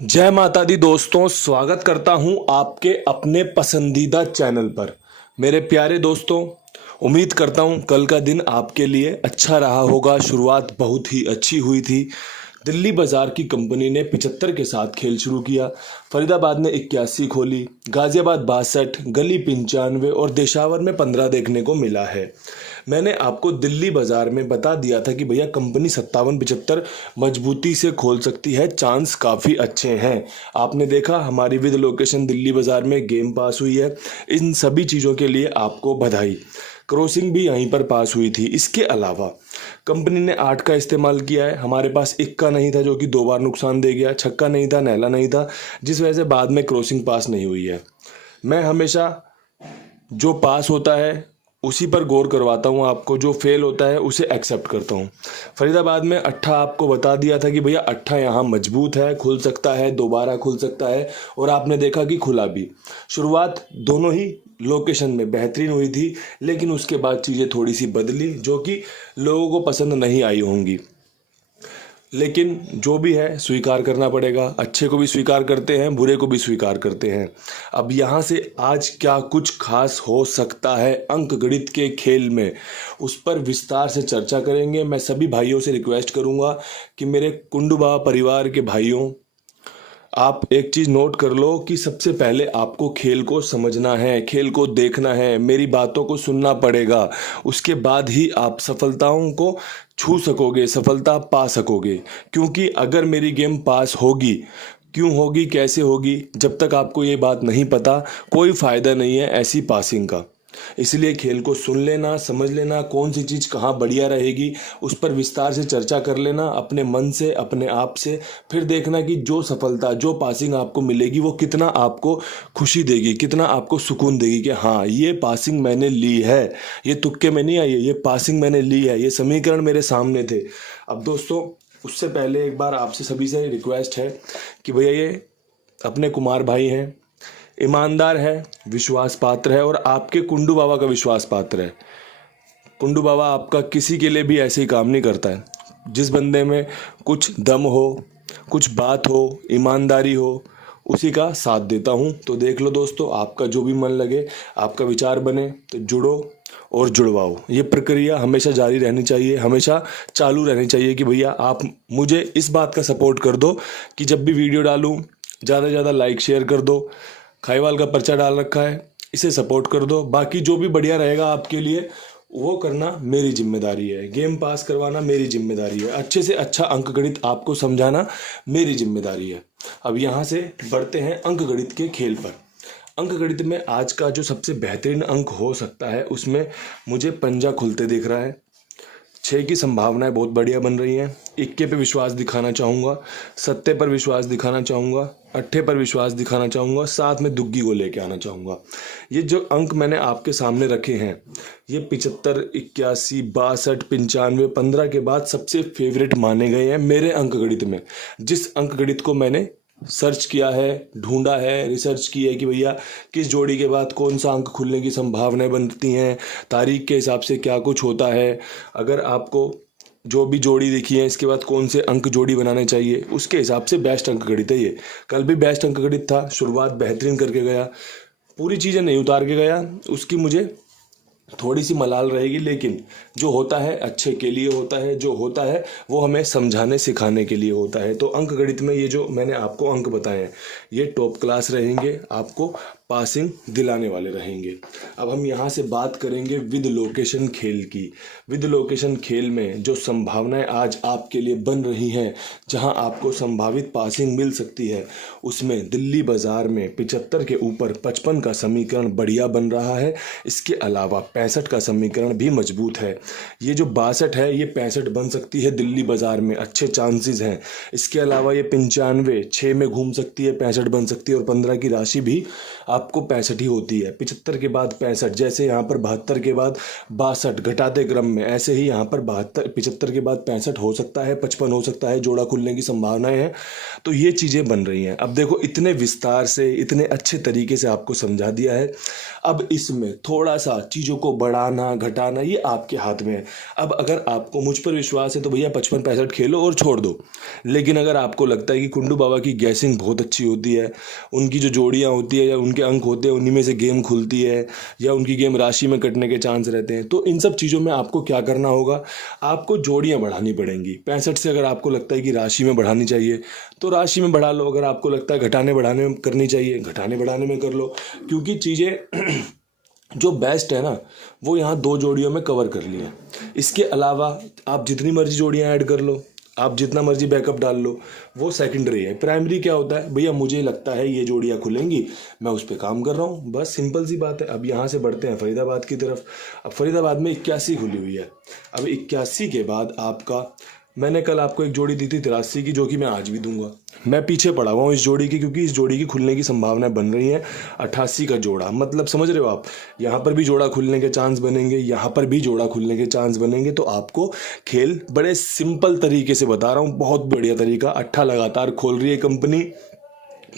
जय माता दी दोस्तों, स्वागत करता हूं आपके अपने पसंदीदा चैनल पर। मेरे प्यारे दोस्तों, उम्मीद करता हूं कल का दिन आपके लिए अच्छा रहा होगा। शुरुआत बहुत ही अच्छी हुई थी। दिल्ली बाजार की कंपनी ने 75 के साथ खेल शुरू किया। फरीदाबाद ने 81 खोली, गाजियाबाद 62, गली 95 और देशावर में 15 देखने को मिला है। मैंने आपको दिल्ली बाजार में बता दिया था कि भैया कंपनी 57-75 मजबूती से खोल सकती है, चांस काफ़ी अच्छे हैं। आपने देखा हमारी विद लोकेशन दिल्ली बाजार में गेम पास हुई है। इन सभी चीज़ों के लिए आपको बधाई। क्रॉसिंग भी यहीं पर पास हुई थी। इसके अलावा कंपनी ने 8 का इस्तेमाल किया है। हमारे पास इक्का नहीं था जो कि 2 बार नुकसान दे गया, छक्का नहीं था, नैला नहीं था, जिस वजह से बाद में क्रॉसिंग पास नहीं हुई है। मैं हमेशा जो पास होता है उसी पर गौर करवाता हूँ आपको, जो फेल होता है उसे एक्सेप्ट करता हूँ। फरीदाबाद में अट्ठा आपको बता दिया था कि भैया अट्ठा यहाँ मजबूत है, खुल सकता है, दोबारा खुल सकता है, और आपने देखा कि खुला भी। शुरुआत दोनों ही लोकेशन में बेहतरीन हुई थी, लेकिन उसके बाद चीज़ें थोड़ी सी बदली जो कि लोगों को पसंद नहीं आई होंगी। लेकिन जो भी है स्वीकार करना पड़ेगा। अच्छे को भी स्वीकार करते हैं, बुरे को भी स्वीकार करते हैं। अब यहाँ से आज क्या कुछ खास हो सकता है अंक गणित के खेल में, उस पर विस्तार से चर्चा करेंगे। मैं सभी भाइयों से रिक्वेस्ट करूँगा कि मेरे कुंडुबा परिवार के भाइयों, आप एक चीज़ नोट कर लो कि सबसे पहले आपको खेल को समझना है, खेल को देखना है, मेरी बातों को सुनना पड़ेगा। उसके बाद ही आप सफलताओं को छू सकोगे, सफलता पा सकोगे। क्योंकि अगर मेरी गेम पास होगी, क्यों होगी, कैसे होगी, जब तक आपको ये बात नहीं पता कोई फ़ायदा नहीं है ऐसी पासिंग का। इसलिए खेल को सुन लेना, समझ लेना, कौन सी चीज़ कहाँ बढ़िया रहेगी, उस पर विस्तार से चर्चा कर लेना अपने मन से, अपने आप से। फिर देखना कि जो सफलता, जो पासिंग आपको मिलेगी वो कितना आपको खुशी देगी, कितना आपको सुकून देगी कि हाँ ये पासिंग मैंने ली है, ये तुक्के में नहीं आई है, ये पासिंग मैंने ली है, ये समीकरण मेरे सामने थे। अब दोस्तों, उससे पहले एक बार आपसे सभी से रिक्वेस्ट है कि भैया ये अपने कुमार भाई हैं, ईमानदार है, विश्वास पात्र है और आपके कुंडू बाबा का विश्वास पात्र है। कुंडू बाबा आपका किसी के लिए भी ऐसे ही काम नहीं करता है। जिस बंदे में कुछ दम हो, कुछ बात हो, ईमानदारी हो, उसी का साथ देता हूँ। तो देख लो दोस्तों, आपका जो भी मन लगे, आपका विचार बने तो जुड़ो और जुड़वाओ। ये प्रक्रिया हमेशा जारी रहनी चाहिए, हमेशा चालू रहनी चाहिए कि भैया आप मुझे इस बात का सपोर्ट कर दो कि जब भी वीडियो डालूँ ज़्यादा से ज़्यादा लाइक शेयर कर दो। खाईवाल का पर्चा डाल रखा है, इसे सपोर्ट कर दो। बाकी जो भी बढ़िया रहेगा आपके लिए वो करना मेरी जिम्मेदारी है, गेम पास करवाना मेरी जिम्मेदारी है, अच्छे से अच्छा अंक गणित आपको समझाना मेरी जिम्मेदारी है। अब यहाँ से बढ़ते हैं अंक गणित के खेल पर। अंक गणित में आज का जो सबसे बेहतरीन अंक हो सकता है उसमें मुझे पंजा खुलते दिख रहा है। 6 की संभावनाएं बहुत बढ़िया बन रही हैं। इक्के पे विश्वास दिखाना चाहूँगा, सत्ते पर विश्वास दिखाना चाहूँगा, अट्ठे पर विश्वास दिखाना चाहूँगा, साथ में दुग्गी को लेके आना चाहूँगा। ये जो अंक मैंने आपके सामने रखे हैं, ये 75, 81, 62, 95, 15 के बाद सबसे फेवरेट माने गए हैं मेरे अंक गणित में। जिस अंक गणित को मैंने सर्च किया है, ढूंढा है, रिसर्च की है कि भैया किस जोड़ी के बाद कौन सा अंक खुलने की संभावनाएं बनती हैं, तारीख के हिसाब से क्या कुछ होता है, अगर आपको जो भी जोड़ी दिखी है इसके बाद कौन से अंक जोड़ी बनाने चाहिए, उसके हिसाब से बेस्ट अंक गणित है ये। कल भी बेस्ट अंक गणित था, शुरुआत बेहतरीन करके गया, पूरी चीज़ें नहीं उतार के गया, उसकी मुझे थोड़ी सी मलाल रहेगी। लेकिन जो होता है अच्छे के लिए होता है, जो होता है वो हमें समझाने सिखाने के लिए होता है। तो अंक गणित में ये जो मैंने आपको अंक बताए हैं ये टॉप क्लास रहेंगे, आपको पासिंग दिलाने वाले रहेंगे। अब हम यहाँ से बात करेंगे विद लोकेशन खेल की। विद लोकेशन खेल में जो संभावनाएं आज आपके लिए बन रही हैं, जहां आपको संभावित पासिंग मिल सकती है, उसमें दिल्ली बाजार में 75 के ऊपर 55 का समीकरण बढ़िया बन रहा है। इसके अलावा 65 का समीकरण भी मजबूत है। ये जो 62 है ये 65 बन सकती है दिल्ली बाजार में, अच्छे चांसेस हैं। इसके अलावा ये 95 6 में घूम सकती है, 65 बन सकती है, और 15 की राशि भी आपको 65 ही होती है। 75 के बाद 65, जैसे यहाँ पर 72 के बाद 62 घटाते क्रम में, ऐसे ही यहाँ पर 75 के बाद 65 हो सकता है, 55 हो सकता है, जोड़ा खुलने की संभावनाएं हैं। तो ये चीज़ें बन रही हैं। अब देखो इतने विस्तार से, इतने अच्छे तरीके से आपको समझा दिया है। अब इसमें थोड़ा सा चीज़ों को बढ़ाना घटाना ये आपके हाथ में है। अब अगर आपको मुझ पर विश्वास है तो भैया 55-65 खेलो और छोड़ दो। लेकिन अगर आपको लगता है कि कुंडू बाबा की गैसिंग बहुत अच्छी होती है, उनकी जो जोड़ियाँ होती है या उनके अंक होते हैं उन्हीं में से गेम खुलती है, या उनकी गेम राशि में कटने के चांस रहते हैं, तो इन सब चीज़ों में आपको क्या करना होगा, आपको जोड़ियाँ बढ़ानी पड़ेंगी। 65 से अगर आपको लगता है कि राशि में बढ़ानी चाहिए तो राशि में बढ़ा लो, अगर आपको लगता है घटाने बढ़ाने में करनी चाहिए घटाने बढ़ाने में कर लो, क्योंकि चीज़ें जो बेस्ट है ना वो यहाँ 2 जोड़ियों में कवर कर लिया। इसके अलावा आप जितनी मर्जी जोड़ियाँ ऐड कर लो, आप जितना मर्जी बैकअप डाल लो, वो सेकेंडरी है। प्राइमरी क्या होता है, भैया मुझे लगता है ये जोड़ियाँ खुलेंगी, मैं उस पर काम कर रहा हूँ, बस सिंपल सी बात है। अब यहाँ से बढ़ते हैं फरीदाबाद की तरफ। अब फरीदाबाद में 81 खुली हुई है। अब 81 के बाद आपका, मैंने कल आपको एक जोड़ी दी थी 83 की, जो कि मैं आज भी दूंगा। मैं पीछे पड़ा हुआ हूँ इस जोड़ी की, क्योंकि इस जोड़ी की खुलने की संभावनाएं बन रही हैं। 88 का जोड़ा, मतलब समझ रहे हो आप, यहाँ पर भी जोड़ा खुलने के चांस बनेंगे, यहाँ पर भी जोड़ा खुलने के चांस बनेंगे। तो आपको खेल बड़े सिंपल तरीके से बता रहा हूँ, बहुत बढ़िया तरीका। 8 लगातार खोल रही है कंपनी,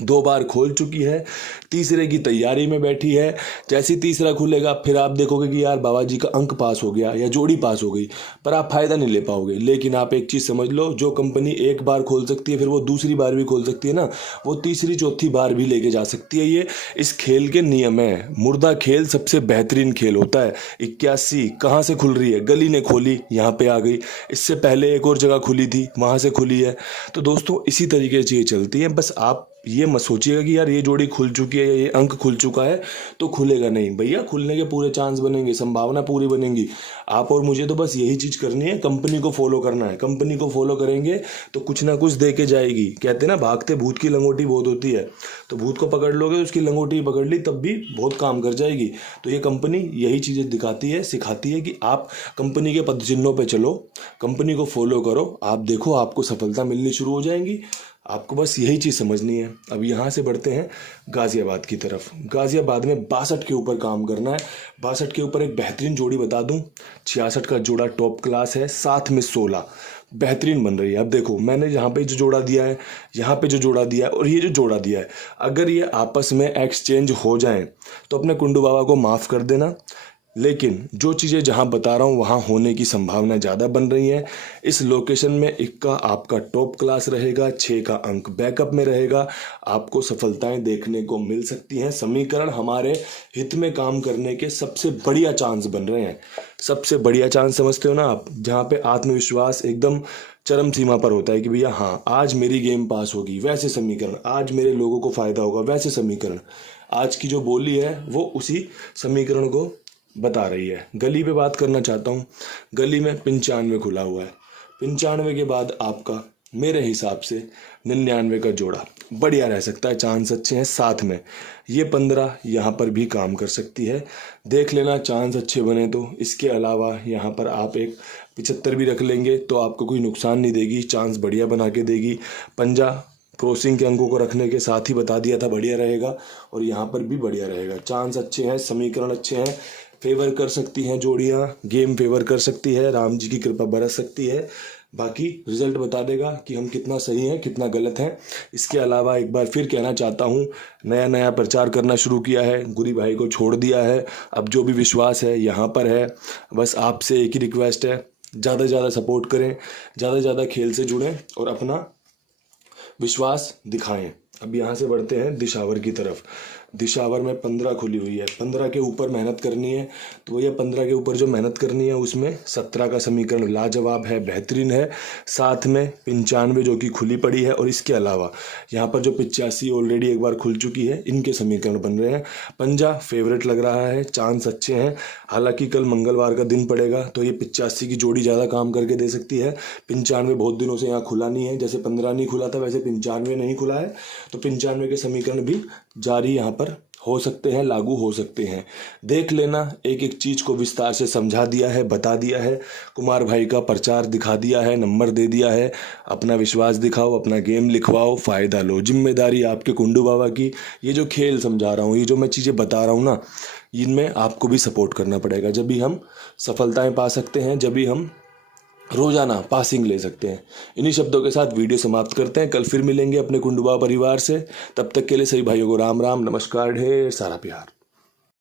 2 बार खोल चुकी है, तीसरे की तैयारी में बैठी है। जैसे ही तीसरा खुलेगा फिर आप देखोगे कि यार बाबा जी का अंक पास हो गया या जोड़ी पास हो गई, पर आप फायदा नहीं ले पाओगे। लेकिन आप एक चीज़ समझ लो, जो कंपनी एक बार खोल सकती है फिर वो दूसरी बार भी खोल सकती है ना, वो तीसरी चौथी बार भी लेके जा सकती है। ये इस खेल के नियम है। मुर्दा खेल सबसे बेहतरीन खेल होता है। 81 कहाँ से खुल रही है, गली ने खोली, यहाँ पे आ गई। इससे पहले एक और जगह खुली थी, वहाँ से खुली है। तो दोस्तों इसी तरीके से ये चलती है। बस आप ये मत सोचिएगा कि यार ये जोड़ी खुल चुकी है या ये अंक खुल चुका है तो खुलेगा नहीं। भैया खुलने के पूरे चांस बनेंगे, संभावना पूरी बनेंगी। आप और मुझे तो बस यही चीज़ करनी है, कंपनी को फॉलो करना है। कंपनी को फॉलो करेंगे तो कुछ ना कुछ दे के जाएगी। कहते हैं ना, भागते भूत की लंगोटी बहुत होती है, तो भूत को पकड़ लोगे, उसकी लंगोटी पकड़ ली तब भी बहुत काम कर जाएगी। तो ये कंपनी यही चीज़ें दिखाती है, सिखाती है कि आप कंपनी के पदचिन्हों पर चलो, कंपनी को फॉलो करो, आप देखो आपको सफलता मिलनी शुरू हो जाएंगी। आपको बस यही चीज़ समझनी है। अब यहाँ से बढ़ते हैं गाज़ियाबाद की तरफ। गाज़ियाबाद में 62 के ऊपर काम करना है। 62 के ऊपर एक बेहतरीन जोड़ी बता दूं, 66 का जोड़ा टॉप क्लास है, साथ में 16 बेहतरीन बन रही है। अब देखो मैंने यहाँ पे जो जोड़ा दिया है, यहाँ पे जो जोड़ा दिया है और ये जो जोड़ा दिया है, अगर ये आपस में एक्सचेंज हो जाएं तो अपने कुंडू बाबा को माफ़ कर देना। लेकिन जो चीज़ें जहां बता रहा हूं वहां होने की संभावना ज़्यादा बन रही हैं। इस लोकेशन में 1 का आपका टॉप क्लास रहेगा, 6 का अंक बैकअप में रहेगा। आपको सफलताएं देखने को मिल सकती हैं। समीकरण हमारे हित में काम करने के सबसे बढ़िया चांस बन रहे हैं। सबसे बढ़िया चांस समझते हो ना आप, जहाँ पे आत्मविश्वास एकदम चरम सीमा पर होता है कि भैया हाँ आज मेरी गेम पास होगी, वैसे समीकरण, आज मेरे लोगों को फायदा होगा, वैसे समीकरण। आज की जो बोली है वो उसी समीकरण को बता रही है। गली पे बात करना चाहता हूँ। गली में 95 खुला हुआ है। 95 के बाद आपका मेरे हिसाब से 99 का जोड़ा बढ़िया रह सकता है, चांस अच्छे हैं। साथ में ये 15 यहाँ पर भी काम कर सकती है, देख लेना चांस अच्छे बने तो। इसके अलावा यहाँ पर आप एक 75 भी रख लेंगे तो आपको कोई नुकसान नहीं देगी, चांस बढ़िया बना के देगी। पंजा क्रॉसिंग के अंकों को रखने के साथ ही बता दिया था बढ़िया रहेगा, और यहाँ पर भी बढ़िया रहेगा। चांस अच्छे हैं, समीकरण अच्छे हैं, फेवर कर सकती हैं जोड़ियाँ, गेम फेवर कर सकती है, राम जी की कृपा बरस सकती है। बाकी रिजल्ट बता देगा कि हम कितना सही हैं कितना गलत हैं। इसके अलावा एक बार फिर कहना चाहता हूँ, नया नया प्रचार करना शुरू किया है, गुरी भाई को छोड़ दिया है। अब जो भी विश्वास है यहाँ पर है। बस आपसे एक ही रिक्वेस्ट है, ज़्यादा से ज़्यादा सपोर्ट करें, ज़्यादा से ज़्यादा खेल से जुड़ें और अपना विश्वास दिखाएं। अब यहाँ से बढ़ते हैं दिशावर की तरफ। दिशावर में 15 खुली हुई है। 15 के ऊपर मेहनत करनी है तो भैया 15 के ऊपर जो मेहनत करनी है उसमें 17 का समीकरण लाजवाब है, बेहतरीन है। साथ में 95 जो कि खुली पड़ी है, और इसके अलावा यहाँ पर जो 85 ऑलरेडी एक बार खुल चुकी है, इनके समीकरण बन रहे हैं। पंजा फेवरेट लग रहा है, चांस अच्छे हैं। हालांकि कल मंगलवार का दिन पड़ेगा तो ये 85 की जोड़ी ज़्यादा काम करके दे सकती है। 95 बहुत दिनों से यहाँ खुला नहीं है, जैसे 15 नहीं खुला था वैसे 95 नहीं खुला है, तो 95 के समीकरण भी जारी यहाँ पर हो सकते हैं, लागू हो सकते हैं। देख लेना, एक एक चीज़ को विस्तार से समझा दिया है, बता दिया है, कुमार भाई का प्रचार दिखा दिया है, नंबर दे दिया है। अपना विश्वास दिखाओ, अपना गेम लिखवाओ, फ़ायदा लो। जिम्मेदारी आपके कुंडू बाबा की। ये जो खेल समझा रहा हूँ, ये जो मैं चीज़ें बता रहा हूँ ना, इनमें आपको भी सपोर्ट करना पड़ेगा। जब भी हम सफलताएं पा सकते हैं, जब भी हम रोजाना पासिंग ले सकते हैं। इन्हीं शब्दों के साथ वीडियो समाप्त करते हैं। कल फिर मिलेंगे अपने कुंडुबा परिवार से। तब तक के लिए सभी भाइयों को राम राम, नमस्कार, ढेर सारा प्यार।